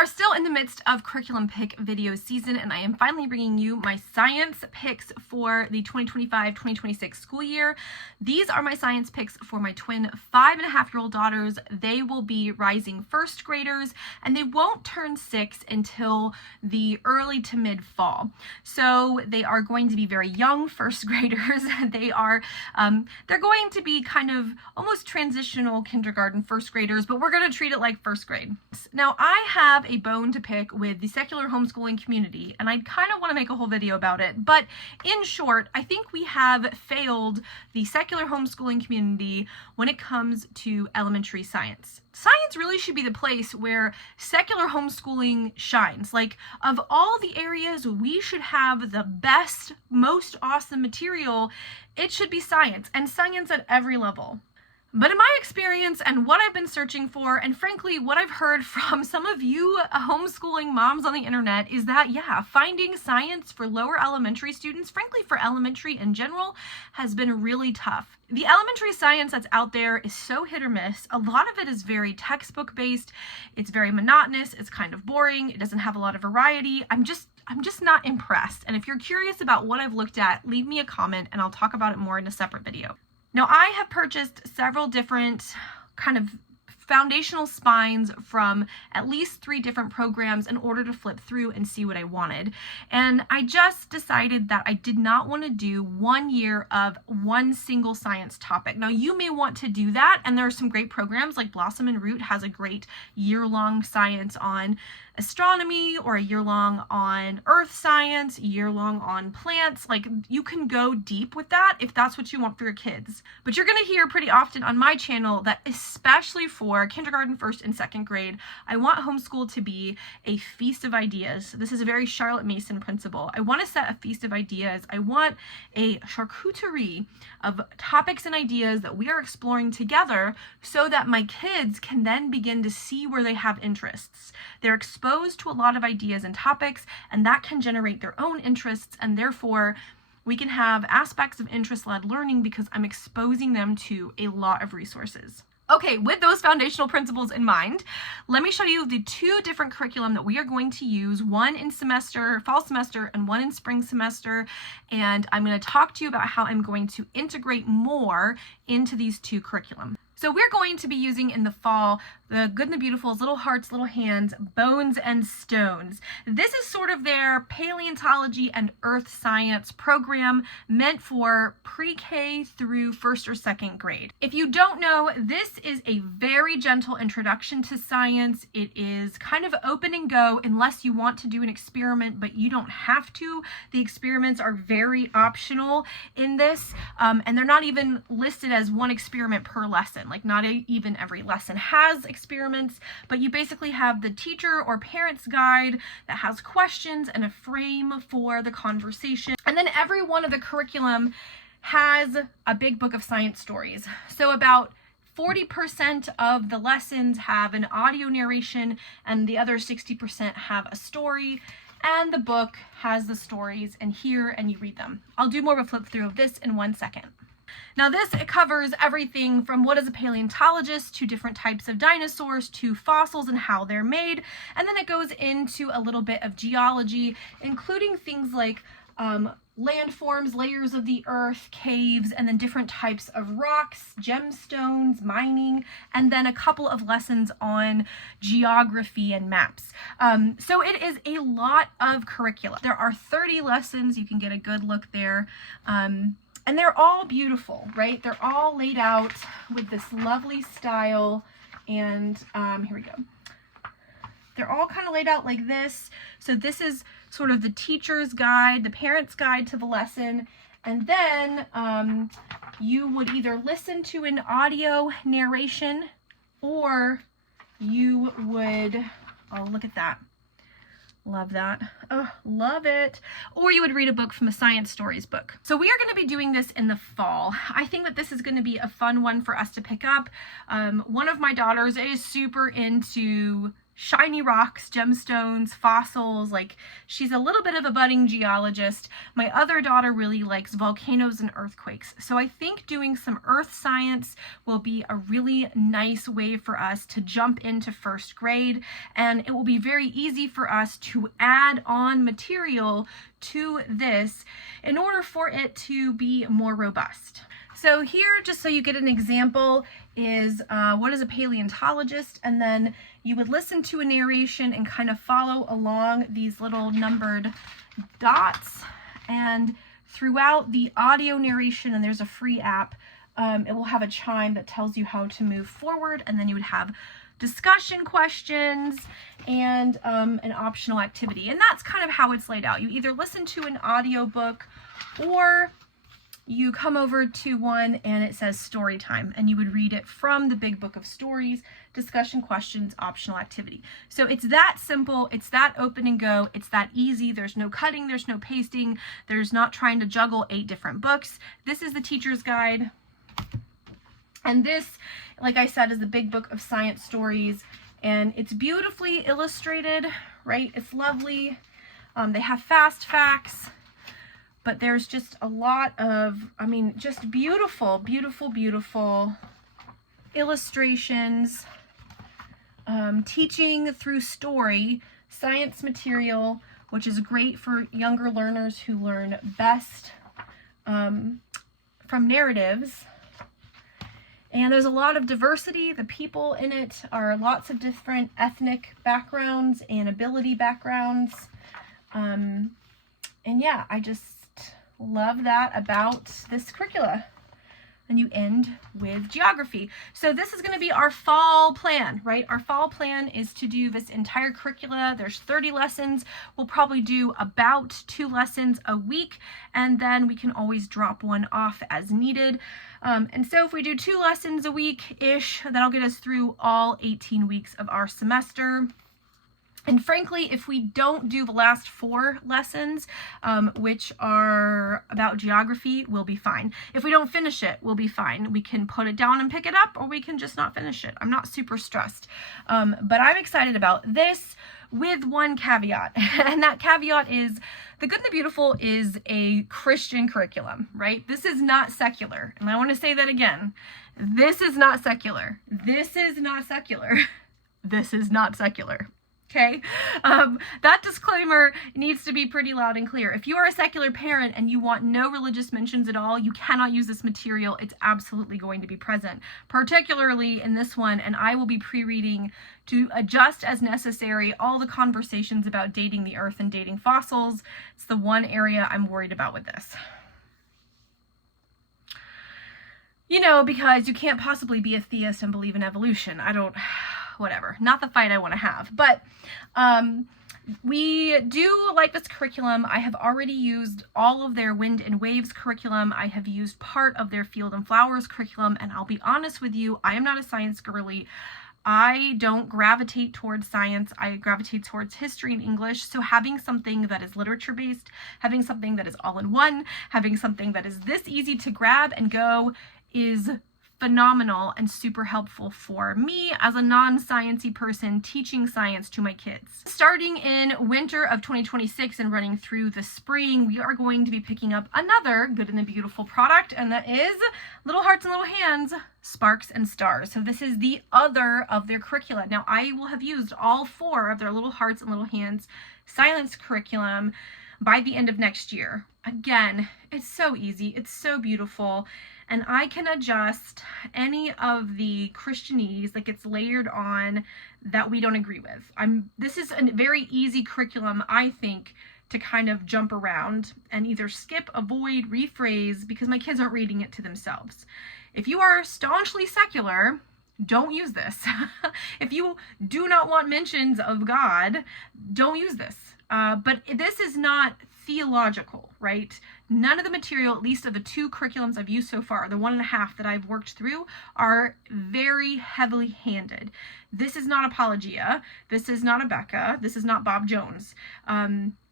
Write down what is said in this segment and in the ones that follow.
are still in the midst of curriculum pick video season, and I am finally bringing you my science picks for the 2025-2026 school year. These are my science picks for my twin 5.5-year-old daughters. They will be rising first graders, and they won't turn 6 until the early to mid fall. So they are going to be very young first graders. They're going to be kind of almost transitional kindergarten first graders, but we're going to treat it like first grade. Now, I have a bone to pick with the secular homeschooling community, and I kind of want to make a whole video about it. But in short, I think we have failed the secular homeschooling community when it comes to elementary science. Science really should be the place where secular homeschooling shines. Like, of all the areas we should have the best, most awesome material, it should be science, and science at every level. But in my experience and what I've been searching for, and frankly, what I've heard from some of you homeschooling moms on the internet, is that, yeah, finding science for lower elementary students, frankly, for elementary in general, has been really tough. The elementary science that's out there is so hit or miss. A lot of it is very textbook based. It's very monotonous. It's kind of boring. It doesn't have a lot of variety. I'm just not impressed. And if you're curious about what I've looked at, leave me a comment and I'll talk about it more in a separate video. Now, I have purchased several different kind of foundational spines from at least 3 different programs in order to flip through and see what I wanted. And I just decided that I did not want to do 1 year of one single science topic. Now, you may want to do that, and there are some great programs like Blossom and Root has a great year-long science on astronomy, or a year-long on earth science, year-long on plants. Like, you can go deep with that if that's what you want for your kids. But you're going to hear pretty often on my channel that, especially for kindergarten, first and second grade, I want homeschool to be a feast of ideas. This is a very Charlotte Mason principle. I want to set a feast of ideas. I want a charcuterie of topics and ideas that we are exploring together, so that my kids can then begin to see where they have interests. They're exposed to a lot of ideas and topics, and that can generate their own interests, and therefore we can have aspects of interest-led learning because I'm exposing them to a lot of resources. Okay, with those foundational principles in mind, let me show you the 2 different curriculum that we are going to use, one in fall semester and one in spring semester, and I'm going to talk to you about how I'm going to integrate more into these 2 curriculum. So we're going to be using in the fall the Good and the Beautiful's Little Hearts, Little Hands, Bones and Stones. This is sort of their paleontology and earth science program meant for pre-K through 1st or 2nd grade. If you don't know, this is a very gentle introduction to science. It is kind of open and go unless you want to do an experiment, but you don't have to. The experiments are very optional in this, and they're not even listed as one experiment per lesson. Like, not even every lesson has experiments, but you basically have the teacher or parent's guide that has questions and a frame for the conversation. And then every one of the curriculum has a big book of science stories. So about 40% of the lessons have an audio narration, and the other 60% have a story. And the book has the stories in here, and you read them. I'll do more of a flip through of this in 1 second. Now it covers everything from what is a paleontologist to different types of dinosaurs to fossils and how they're made. And then it goes into a little bit of geology, including things like landforms, layers of the earth, caves, and then different types of rocks, gemstones, mining, and then a couple of lessons on geography and maps. So it is a lot of curricula. There are 30 lessons. You can get a good look there. And they're all beautiful, right? They're all laid out with this lovely style. And here we go. They're all kind of laid out like this. So this is sort of the teacher's guide, the parent's guide to the lesson. And then you would either listen to an audio narration, or you would, oh, look at that. Love that. Oh, love it. Or you would read a book from a science stories book. So we are going to be doing this in the fall. I think that this is going to be a fun one for us to pick up. One of my daughters is super into shiny rocks, gemstones, fossils. Like, she's a little bit of a budding geologist. My other daughter really likes volcanoes and earthquakes. So I think doing some earth science will be a really nice way for us to jump into first grade, and it will be very easy for us to add on material to this in order for it to be more robust. So here, just so you get an example, is what is a paleontologist, and then you would listen to a narration and kind of follow along these little numbered dots, and throughout the audio narration, and there's a free app, it will have a chime that tells you how to move forward, and then you would have discussion questions and an optional activity. And that's kind of how it's laid out. You either listen to an audio book or you come over to one and it says story time, and you would read it from the big book of stories, discussion questions, optional activity. So it's that simple, it's that open and go, it's that easy. There's no cutting, there's no pasting, there's not trying to juggle 8 different books. This is the teacher's guide. And this, like I said, is the big book of science stories, and it's beautifully illustrated, right? It's lovely. They have fast facts, but there's just a lot of, just beautiful, beautiful, beautiful illustrations, teaching through story, science material, which is great for younger learners who learn best from narratives. And there's a lot of diversity. The people in it are lots of different ethnic backgrounds and ability backgrounds. And yeah, I just love that about this curricula. And you end with geography. So this is going to be our fall plan, right? Our fall plan is to do this entire curricula. There's 30 lessons. We'll probably do about 2 lessons a week, and then we can always drop one off as needed. And so if we do 2 lessons a week-ish, that'll get us through all 18 weeks of our semester. And frankly, if we don't do the last 4 lessons, which are about geography, we'll be fine. If we don't finish it, we'll be fine. We can put it down and pick it up, or we can just not finish it. I'm not super stressed. But I'm excited about this with one caveat. And that caveat is The Good and the Beautiful is a Christian curriculum, right? This is not secular. And I want to say that again. This is not secular. This is not secular. This is not secular. Okay, that disclaimer needs to be pretty loud and clear. If you are a secular parent and you want no religious mentions at all, you cannot use this material. It's absolutely going to be present, particularly in this one, and I will be pre-reading to adjust as necessary all the conversations about dating the earth and dating fossils. It's the one area I'm worried about with this. You know, because you can't possibly be a theist and believe in evolution. Whatever, not the fight I want to have, but we do like this curriculum. I have already used all of their wind and waves curriculum. I have used part of their field and flowers curriculum, and I'll be honest with you, I am not a science girly. I don't gravitate towards science. I gravitate towards history and English. So having something that is literature based, having something that is all in one, having something that is this easy to grab and go is phenomenal and super helpful for me as a non-sciencey person teaching science to my kids. Starting in winter of 2026 and running through the spring, we are going to be picking up another Good and the Beautiful product, and that is Little Hearts and Little Hands, Sparks and Stars. So this is the other of their curricula. Now I will have used all 4 of their Little Hearts and Little Hands science curriculum by the end of next year. Again, it's so easy, it's so beautiful, and I can adjust any of the Christianese that gets layered on that we don't agree with. This is a very easy curriculum, I think, to kind of jump around and either skip, avoid, rephrase, because my kids aren't reading it to themselves. If you are staunchly secular, don't use this. If you do not want mentions of God, don't use this. But this is not theological, right? None of the material, at least of the 2 curriculums I've used so far, the 1.5 that I've worked through, are very heavily handed. This is not Apologia. This is not Abeka. This is not Bob Jones.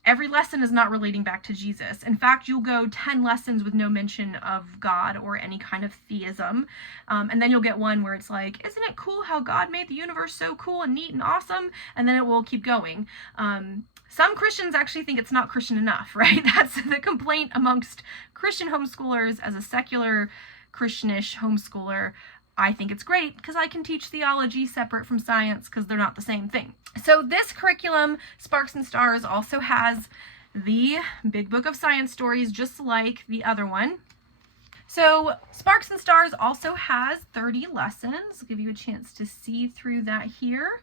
every lesson is not relating back to Jesus. In fact, you'll go 10 lessons with no mention of God or any kind of theism. And then you'll get one where it's like, isn't it cool how God made the universe so cool and neat and awesome? And then it will keep going. Some Christians actually think it's not Christian enough, right? That's the complaint amongst Christian homeschoolers. As a secular Christianish homeschooler, I think it's great because I can teach theology separate from science because they're not the same thing. So this curriculum, Sparks and Stars, also has the Big Book of Science stories, just like the other one. So Sparks and Stars also has 30 lessons. I'll give you a chance to see through that here.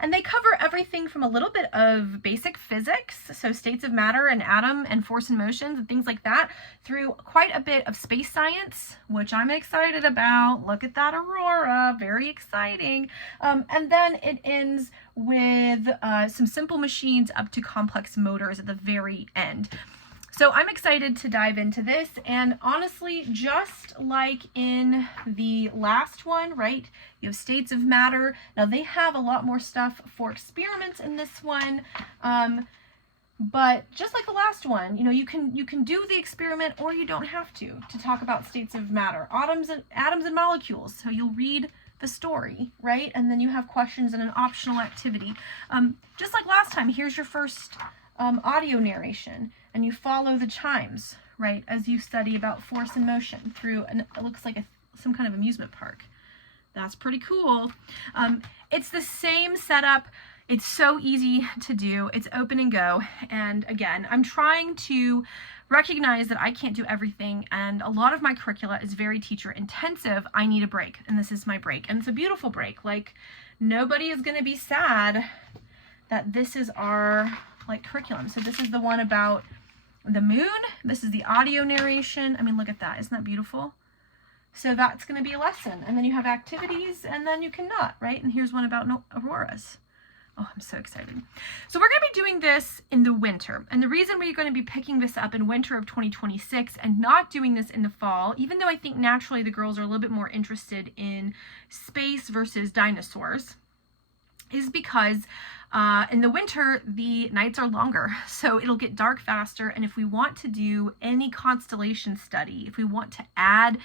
And they cover everything from a little bit of basic physics, so states of matter and atom and force and motions and things like that, through quite a bit of space science, which I'm excited about. Look at that aurora, very exciting. And then it ends with some simple machines up to complex motors at the very end. So I'm excited to dive into this, and honestly, just like in the last one, right, you have states of matter. Now they have a lot more stuff for experiments in this one, but just like the last one, you know, you can do the experiment or you don't have to talk about states of matter, atoms and molecules. So you'll read the story, right, and then you have questions and an optional activity. Just like last time, here's your first audio narration, and you follow the chimes, right, as you study about force and motion through, and it looks like some kind of amusement park. That's pretty cool. It's the same setup. It's so easy to do. It's open and go. And again, I'm trying to recognize that I can't do everything, and a lot of my curricula is very teacher intensive. I need a break, and this is my break, and it's a beautiful break. Like, nobody is going to be sad that this is our curriculum. So this is the one about the moon. This is the audio narration. I mean, look at that. Isn't that beautiful? So that's going to be a lesson. And then you have activities, and then you cannot, right? And here's one about auroras. Oh, I'm so excited. So we're going to be doing this in the winter. And the reason we're going to be picking this up in winter of 2026 and not doing this in the fall, even though I think naturally the girls are a little bit more interested in space versus dinosaurs, is because in the winter, the nights are longer, so it'll get dark faster. And if we want to do any constellation study, if we want to add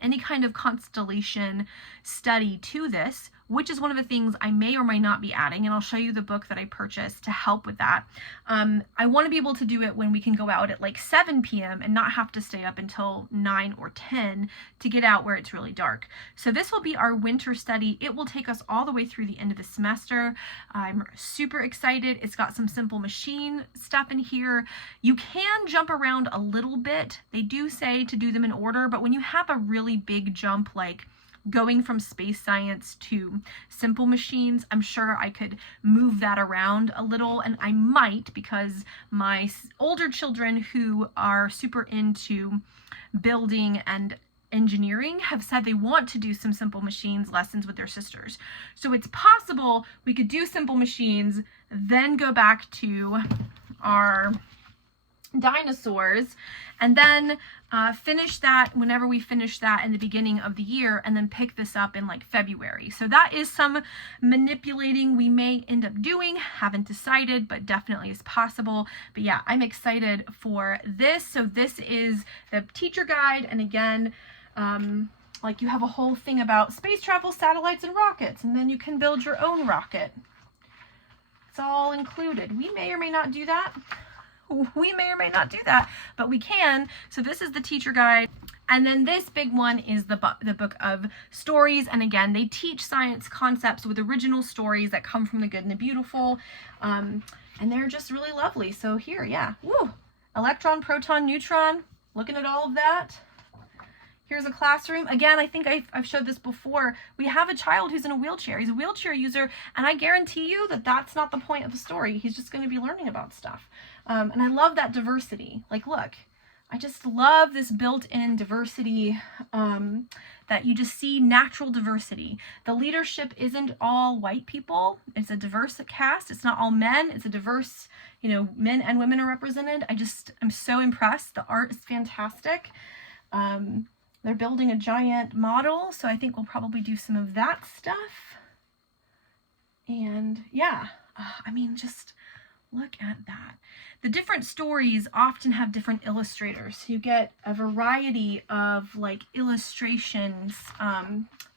any kind of constellation study to this, which is one of the things I may or may not be adding, and I'll show you the book that I purchased to help with that. I want to be able to do it when we can go out at like 7 p.m. and not have to stay up until 9 or 10 to get out where it's really dark. So this will be our winter study. It will take us all the way through the end of the semester. I'm super excited. It's got some simple machine stuff in here. You can jump around a little bit. They do say to do them in order, but when you have a really big jump like going from space science to simple machines, I'm sure I could move that around a little, and I might, because my older children who are super into building and engineering have said they want to do some simple machines lessons with their sisters. So it's possible we could do simple machines, then go back to our dinosaurs, and then finish that whenever we finish that in the beginning of the year, and then pick this up in like February. So that is some manipulating we may end up doing. Haven't decided, but definitely is possible. But yeah, I'm excited for this. So this is the teacher guide, and again, like you have a whole thing about space travel, satellites, and rockets, and then you can build your own rocket. It's all included. We may or may not do that. We may or may not do that, but we can. So this is the teacher guide. And then this big one is the book of stories. And again, they teach science concepts with original stories that come from the good and the beautiful. And they're just really lovely. So here, yeah. Woo! Electron, proton, neutron. Looking at all of that. Here's a classroom. Again, I think I've showed this before. We have a child who's in a wheelchair. He's a wheelchair user, and I guarantee you that that's not the point of the story. He's just going to be learning about stuff. And I love that diversity. Like, look, I just love this built-in diversity, that you just see natural diversity. The leadership isn't all white people. It's a diverse cast. It's not all men. It's a diverse, men and women are represented. I'm so impressed. The art is fantastic. They're building a giant model, so I think we'll probably do some of that stuff. And yeah, I mean, just Look at that. The different stories often have different illustrators. You get a variety of like illustrations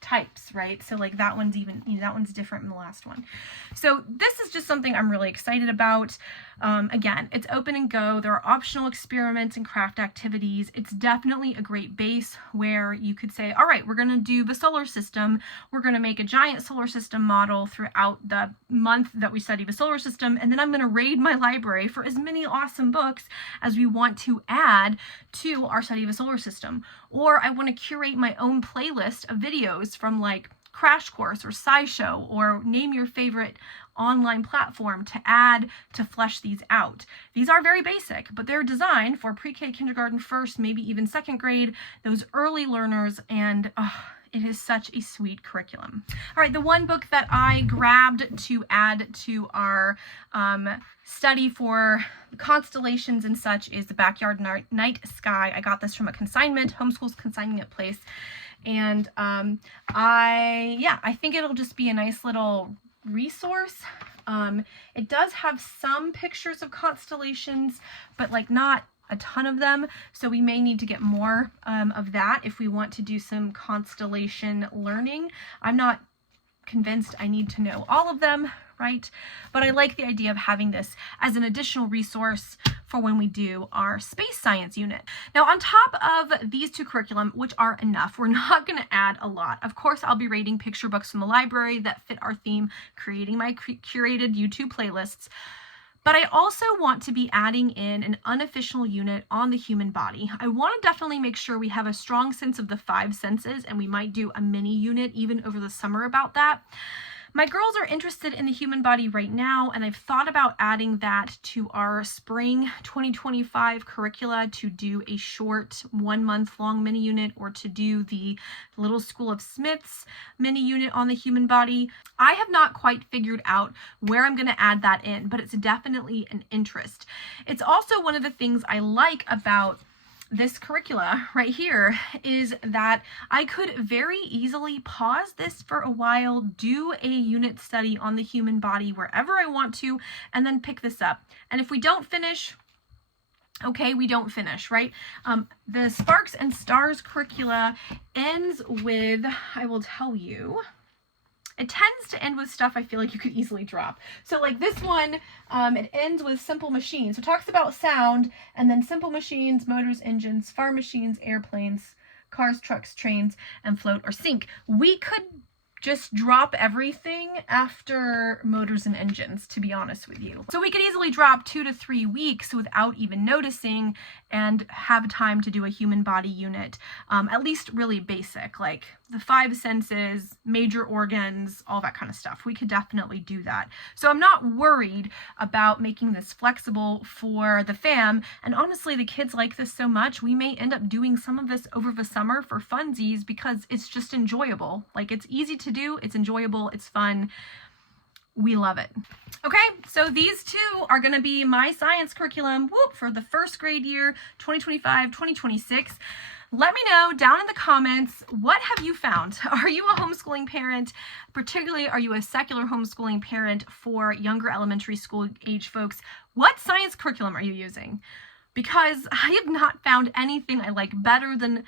types, right? So like that one's even, that one's different than the last one. So this is just something I'm really excited about. Again, it's open and go. There are optional experiments and craft activities. It's definitely a great base where you could say, all right, we're going to do the solar system. We're going to make a giant solar system model throughout the month that we study the solar system. And then I'm going to raid my library for as many awesome books as we want to add to our study of the solar system. Or I want to curate my own playlist of videos from like Crash Course or SciShow or name your favorite online platform to add to flesh these out. These are very basic, but they're designed for pre-K, kindergarten, first, maybe even second grade, those early learners, and it is such a sweet curriculum. All right, the one book that I grabbed to add to our study for constellations and such is The Backyard Night Sky. I got this from a consignment. Homeschool's consigning it place. And I think it'll just be a nice little resource. It does have some pictures of constellations, but like not a ton of them. So we may need to get more of that if we want to do some constellation learning. I'm not convinced I need to know all of them, right? But I like the idea of having this as an additional resource for when we do our space science unit. Now, on top of these two curriculum, which are enough, we're not going to add a lot. Of course, I'll be rating picture books from the library that fit our theme, creating my curated YouTube playlists. But I also want to be adding in an unofficial unit on the human body. I want to definitely make sure we have a strong sense of the 5 senses, and we might do a mini unit even over the summer about that. My girls are interested in the human body right now, and I've thought about adding that to our spring 2025 curricula to do a short 1 month long mini unit, or to do the Little School of Smiths mini unit on the human body. I have not quite figured out where I'm going to add that in, but it's definitely an interest. It's also one of the things I like about this curricula right here is that I could very easily pause this for a while, do a unit study on the human body wherever I want to, and then pick this up. And if we don't finish, okay, we don't finish, right? The Sparks and Stars curricula ends with, I will tell you, it tends to end with stuff I feel like you could easily drop. So like this one, it ends with simple machines. So it talks about sound, and then simple machines, motors, engines, farm machines, airplanes, cars, trucks, trains, and float or sink. We could just drop everything after motors and engines, to be honest with you. So we could easily drop 2 to 3 weeks without even noticing and have time to do a human body unit, at least really basic, like the 5 senses, major organs, all that kind of stuff. We could definitely do that. So I'm not worried about making this flexible for the fam. And honestly, the kids like this so much, we may end up doing some of this over the summer for funsies because it's just enjoyable. Like, it's easy to do, it's enjoyable, it's fun. We love it. Okay, so these two are going to be my science curriculum for the first grade year, 2025-2026. Let me know down in the comments, what have you found? Are you a homeschooling parent? Particularly, are you a secular homeschooling parent for younger elementary school age folks? What science curriculum are you using? Because I have not found anything I like better than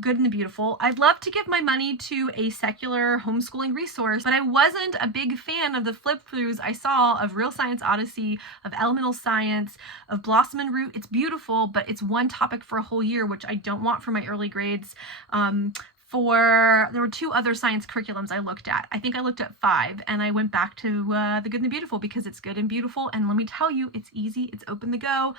Good and the Beautiful. I'd love to give my money to a secular homeschooling resource, but I wasn't a big fan of the flip-throughs I saw of Real Science Odyssey, of Elemental Science, of Blossom and Root. It's beautiful, but it's one topic for a whole year, which I don't want for my early grades. There were 2 other science curriculums I looked at. I think I looked at 5, and I went back to the Good and the Beautiful because it's good and beautiful, and let me tell you, it's easy, it's open to go,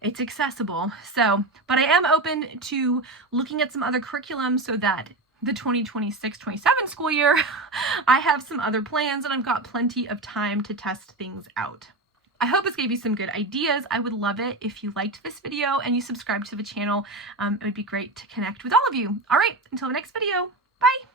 it's accessible. So, but I am open to looking at some other curriculum so that the 2026-27 school year, I have some other plans and I've got plenty of time to test things out. I hope this gave you some good ideas. I would love it if you liked this video and you subscribed to the channel. It would be great to connect with all of you. All right, until the next video, bye.